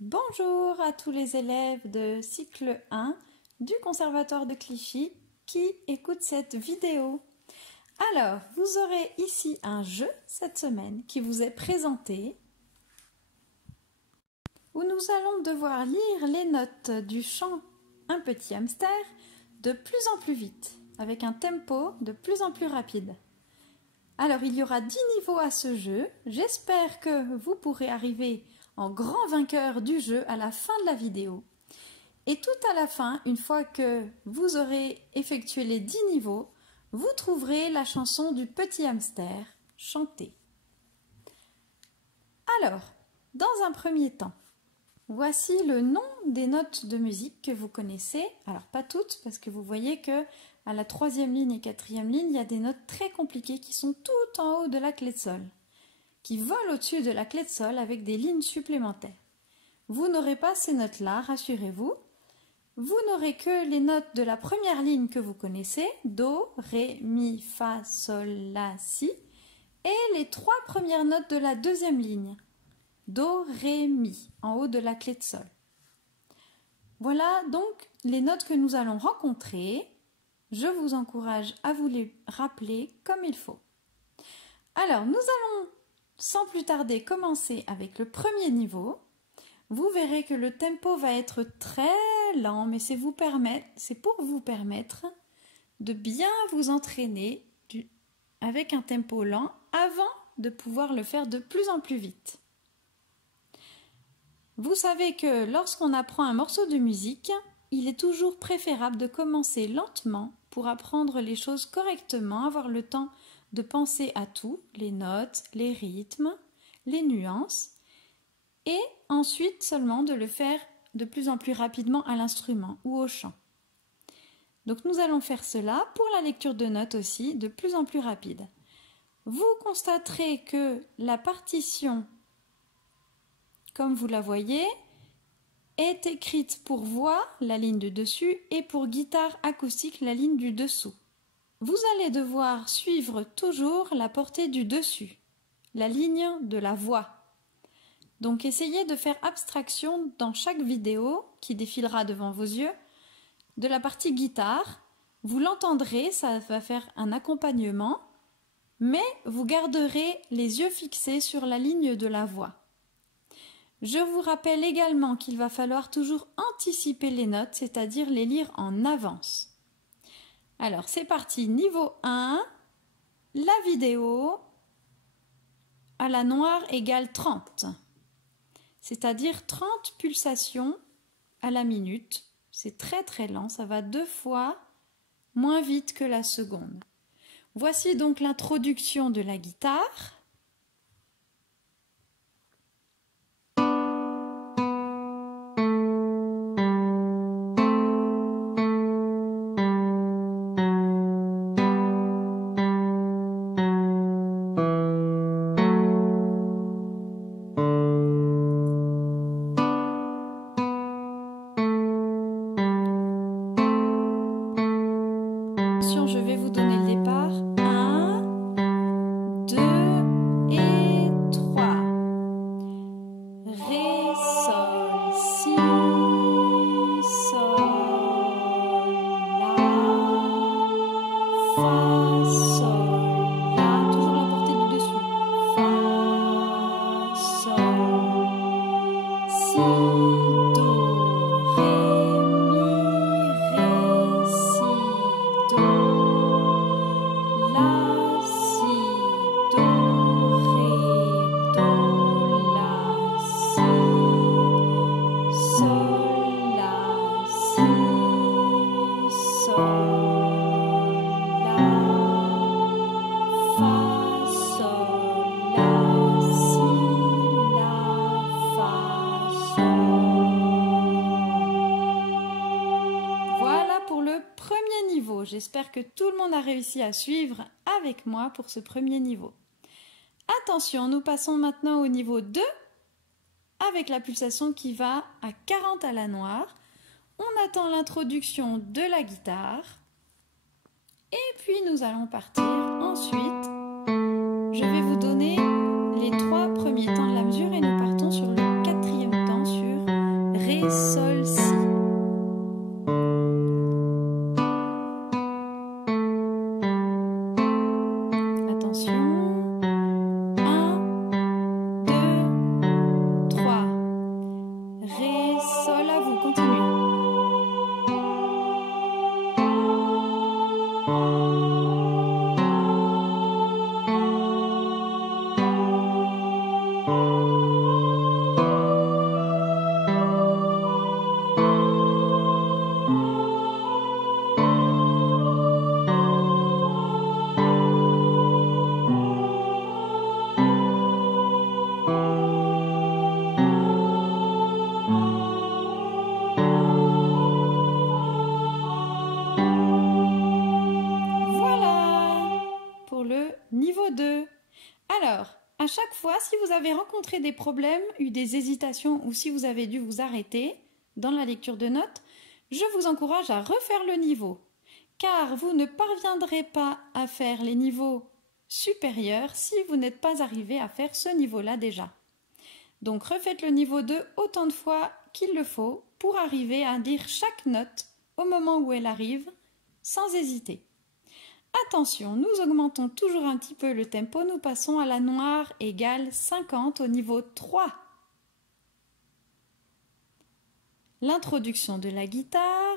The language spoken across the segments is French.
Bonjour à tous les élèves de cycle 1 du Conservatoire de Clichy qui écoutent cette vidéo. Alors, vous aurez ici un jeu cette semaine qui vous est présenté où nous allons devoir lire les notes du chant Un petit hamster de plus en plus vite, avec un tempo de plus en plus rapide. Alors, il y aura 10 niveaux à ce jeu. J'espère que vous pourrez arriver en grand vainqueur du jeu à la fin de la vidéo. Et tout à la fin, une fois que vous aurez effectué les 10 niveaux, vous trouverez la chanson du petit hamster chantée. Alors, dans un premier temps, voici le nom des notes de musique que vous connaissez. Alors, pas toutes, parce que vous voyez que à la 3e ligne et 4e ligne, il y a des notes très compliquées qui sont tout en haut de la clé de sol, qui volent au-dessus de la clé de sol avec des lignes supplémentaires. Vous n'aurez pas ces notes-là, rassurez-vous. Vous n'aurez que les notes de la première ligne que vous connaissez, Do, Ré, Mi, Fa, Sol, La, Si, et les 3 premières notes de la 2e ligne, Do, Ré, Mi, en haut de la clé de sol. Voilà donc les notes que nous allons rencontrer. Je vous encourage à vous les rappeler comme il faut. Alors, nous allons sans plus tarder commencer avec le premier niveau. Vous verrez que le tempo va être très lent, mais c'est pour vous permettre de bien vous entraîner avec un tempo lent avant de pouvoir le faire de plus en plus vite. Vous savez que lorsqu'on apprend un morceau de musique, il est toujours préférable de commencer lentement pour apprendre les choses correctement, avoir le temps de penser à tout, les notes, les rythmes, les nuances, et ensuite seulement de le faire de plus en plus rapidement à l'instrument ou au chant. Donc nous allons faire cela pour la lecture de notes aussi, de plus en plus rapide. Vous constaterez que la partition, comme vous la voyez, est écrite pour voix, la ligne du dessus, et pour guitare acoustique, la ligne du dessous. Vous allez devoir suivre toujours la portée du dessus, la ligne de la voix. Donc essayez de faire abstraction dans chaque vidéo qui défilera devant vos yeux de la partie guitare. Vous l'entendrez, ça va faire un accompagnement, mais vous garderez les yeux fixés sur la ligne de la voix. Je vous rappelle également qu'il va falloir toujours anticiper les notes, c'est-à-dire les lire en avance. Alors c'est parti, niveau 1, la vidéo à la noire égale 30. C'est-à-dire 30 pulsations à la minute. C'est très très lent, ça va 2 fois moins vite que la seconde. Voici donc l'introduction de la guitare. Je vais vous donner le départ. 1, 2 et 3. Ré, Sol, Si, Sol, La, Fa, Sol, La. Toujours la portée du dessus. Fa, Sol, Si, Do, Ré, Mi, Ré, Si, Do. La, Si, Do, Ré, Do, La, Si, Sol, La, Si, Sol, La, Fa, Sol, La, Si, La, Fa, Sol. Voilà pour le premier niveau. J'espère que tout le monde a réussi à suivre avec moi pour ce premier niveau. Attention, nous passons maintenant au niveau 2 avec la pulsation qui va à 40 à la noire. On attend l'introduction de la guitare et puis nous allons partir ensuite. Je vais vous donner les 3 premiers temps de la mesure et nous partons sur le 4e temps sur Ré, Sol, Si. Attention. 1, 2, 3. Ré, Sol, à vous, continuez. Niveau 2. Alors, à chaque fois, si vous avez rencontré des problèmes, eu des hésitations ou si vous avez dû vous arrêter dans la lecture de notes, je vous encourage à refaire le niveau, car vous ne parviendrez pas à faire les niveaux supérieurs si vous n'êtes pas arrivé à faire ce niveau-là déjà. Donc refaites le niveau 2 autant de fois qu'il le faut pour arriver à dire chaque note au moment où elle arrive sans hésiter. Attention, nous augmentons toujours un petit peu le tempo, nous passons à la noire égale 50 au niveau 3. L'introduction de la guitare.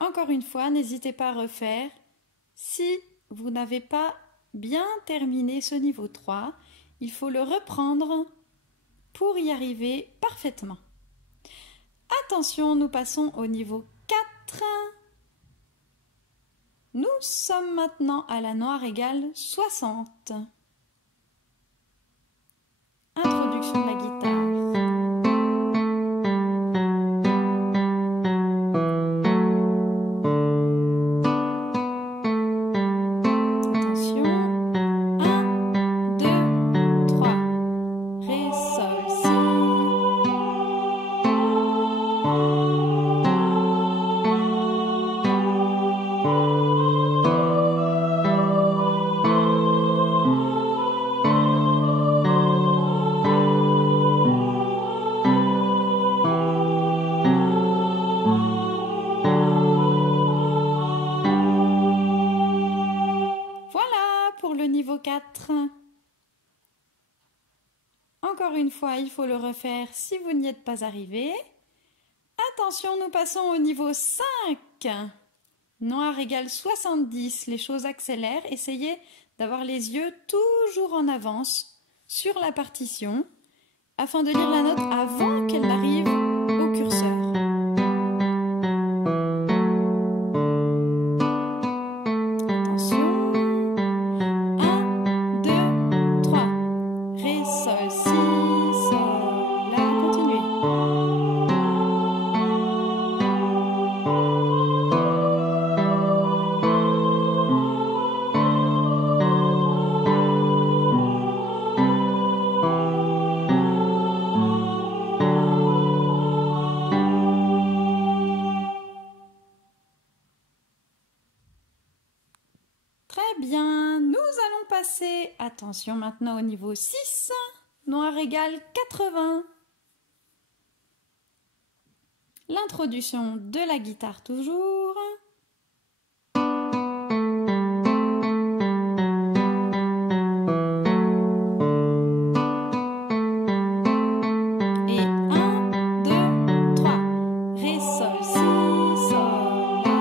Encore une fois, n'hésitez pas à refaire. Si vous n'avez pas bien terminé ce niveau 3, il faut le reprendre pour y arriver parfaitement. Attention, nous passons au niveau 4. Nous sommes maintenant à la noire égale 60. Introduction de la guitare. Pour le niveau 4. Encore une fois, il faut le refaire si vous n'y êtes pas arrivé. Attention, nous passons au niveau 5. Noir égale 70. Les choses accélèrent. Essayez d'avoir les yeux toujours en avance sur la partition afin de lire la note avant qu'elle n'arrive au curseur. Très bien, nous allons passer, attention maintenant au niveau 6, noir égale 80. L'introduction de la guitare toujours. Et 1, 2, 3, Ré, Sol, Si, Sol, La.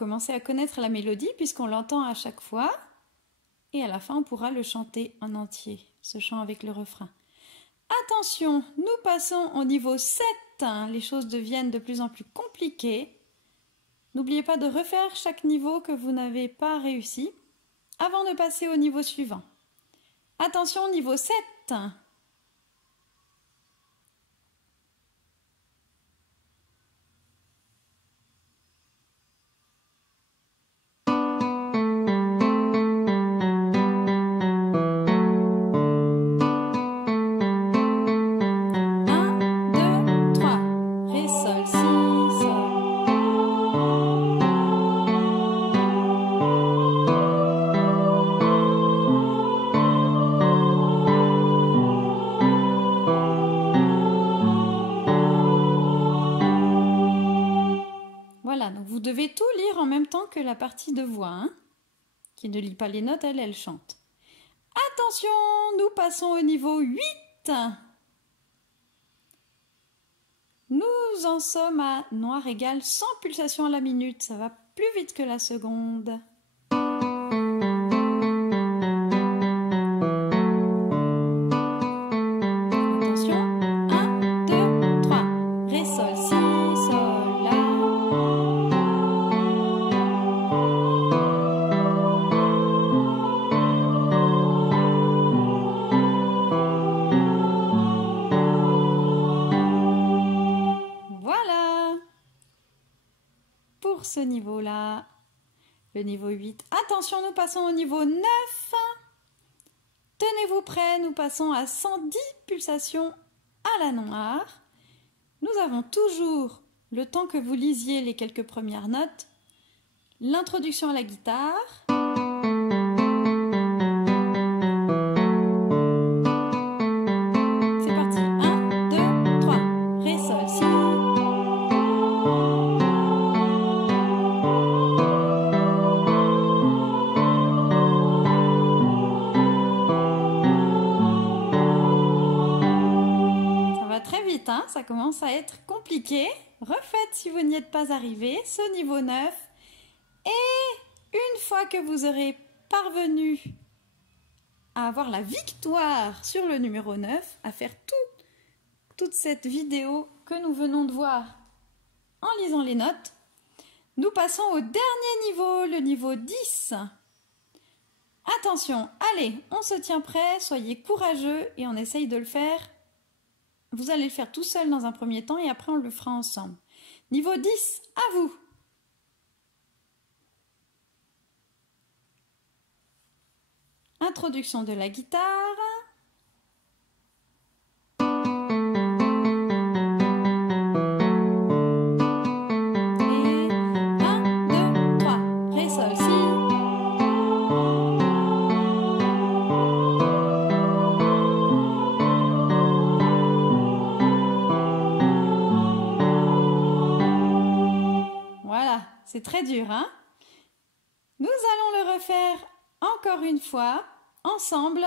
commencer à connaître la mélodie puisqu'on l'entend à chaque fois. Et à la fin, on pourra le chanter en entier, ce chant avec le refrain. Attention, nous passons au niveau 7. Les choses deviennent de plus en plus compliquées. N'oubliez pas de refaire chaque niveau que vous n'avez pas réussi avant de passer au niveau suivant. Attention, niveau 7. Voilà, donc vous devez tout lire en même temps que la partie de voix, hein, qui ne lit pas les notes, elle chante. Attention, nous passons au niveau 8. Nous en sommes à noir égale 100 pulsations à la minute, ça va plus vite que la seconde. Ce niveau-là, le niveau 8. Attention, nous passons au niveau 9. Tenez-vous prêts, nous passons à 110 pulsations à la noire. Nous avons toujours, le temps que vous lisiez les quelques premières notes, l'introduction à la guitare. C'est parti. 1, 2, 3. Ré, sol, si. Ça commence à être compliqué. Refaites si vous n'y êtes pas arrivé, ce niveau 9. Et une fois que vous aurez parvenu à avoir la victoire sur le numéro 9, à faire toute cette vidéo que nous venons de voir en lisant les notes, nous passons au dernier niveau, le niveau 10. Attention, allez, on se tient prêt, soyez courageux et on essaye de le faire. Vous allez le faire tout seul dans un premier temps et après on le fera ensemble. Niveau 10, à vous. Introduction de la guitare. Et 1, 2, 3. Ré, sol, si. C'est très dur, hein? Nous allons le refaire encore une fois, ensemble,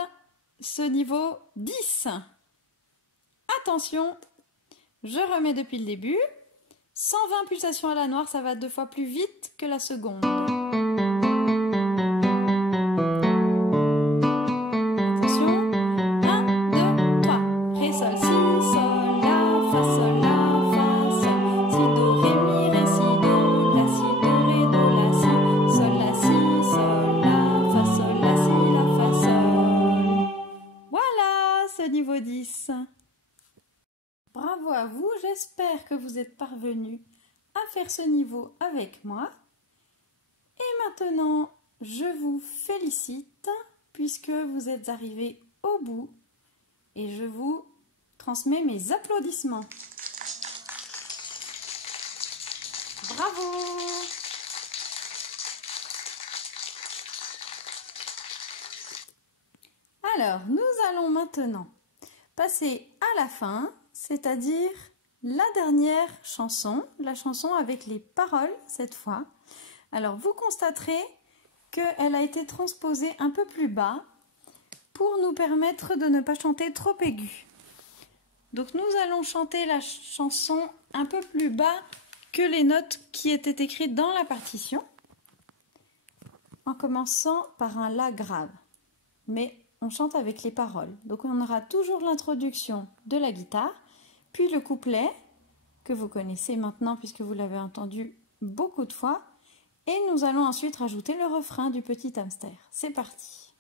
ce niveau 10. Attention, je remets depuis le début. 120 pulsations à la noire, ça va 2 fois plus vite que la seconde. Attention, 1, 2, 3. Ré, sol, si, sol, la, fa, sol, la, fa, sol, si, do, ré, mi, ré, si, do, la, si, do, ré, do, la, si, sol, la, si, sol, la, fa, sol, la, si, la, fa, sol. Voilà ce niveau 10. Bravo à vous, j'espère que vous êtes parvenus à faire ce niveau avec moi. Et maintenant, je vous félicite puisque vous êtes arrivés au bout et je vous transmets mes applaudissements. Bravo! Alors, nous allons maintenant passer à la fin, c'est-à-dire la dernière chanson, la chanson avec les paroles cette fois. Alors, vous constaterez qu'elle a été transposée un peu plus bas pour nous permettre de ne pas chanter trop aigu. Donc, nous allons chanter la chanson un peu plus bas que les notes qui étaient écrites dans la partition. en commençant par un La grave. Mais on chante avec les paroles. Donc on aura toujours l'introduction de la guitare, puis le couplet, que vous connaissez maintenant puisque vous l'avez entendu beaucoup de fois, et nous allons ensuite rajouter le refrain du petit hamster. C'est parti.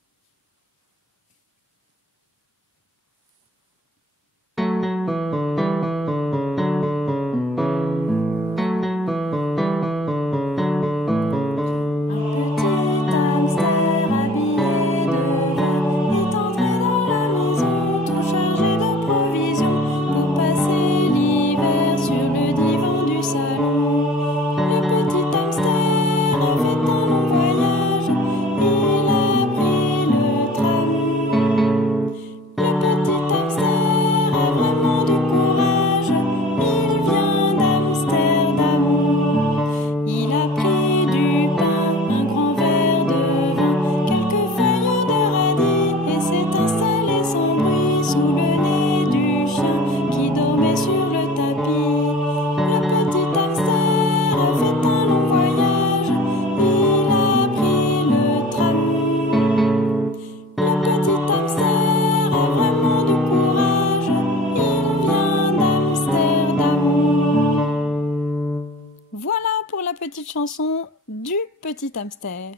Petite chanson du petit hamster.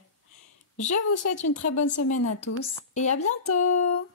Je vous souhaite une très bonne semaine à tous et à bientôt!